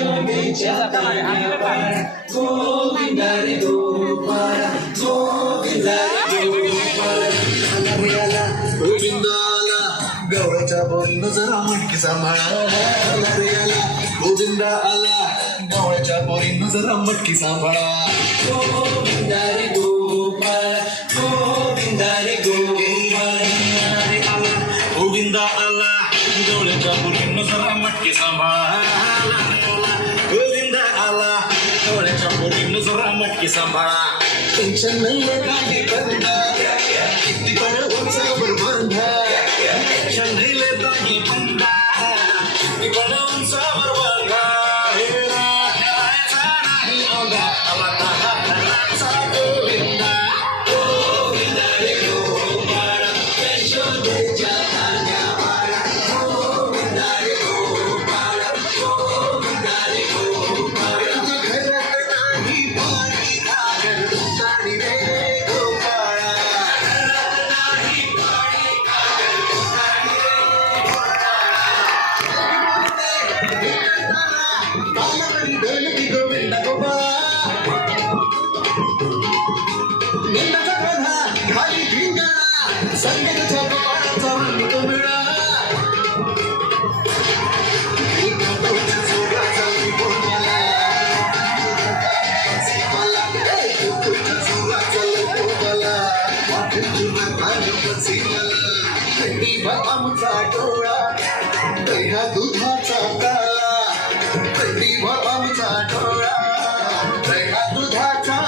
यशोदेच्या पाया गोविंद रे गोपाळ गोविंद रे गोपाळ आला गोविंद आला गवळ्याच्या बोरीनं जरा मटकी सांभाळा गोविंद आला गवळ्याच्या बोरीनं जरा मटकी सांभाळा गोविंद रे गोपाळ गोविंद रे गोपाळ आला गोविंद आला गवळ्याच्या बोरीनं जरा मटकी सांभाळा गोविंद आला गवळ्याच्या बोरीनं जरा मटकी सांभाळा टेन्शन नाही काही बंदा किती पण उंचावर बांधा टेन्शन नाही काही बंदा किती पण उंचावर बांधा हे राहायचा नाही औंधा आला ताहाचा गोविंदा गोविंद रे गोपाळ यशोदेच्या तान्यावाळ गोविंद रे गोपाळ गोविंद रे गोपाळ घरात नाही पाणी घागर ताणी रे गोपाळा घरात नाही पाणी घागर ताणी रे कालवडी ढोलकी गोविंद गोपाळ निंदाचा गधा खाली भिंगळा संगीताच्या गोपाळाचा निको मिळा आमचा डोळा दह्या दुधाचा काळा आमचा डोळा दह्या दुधाचा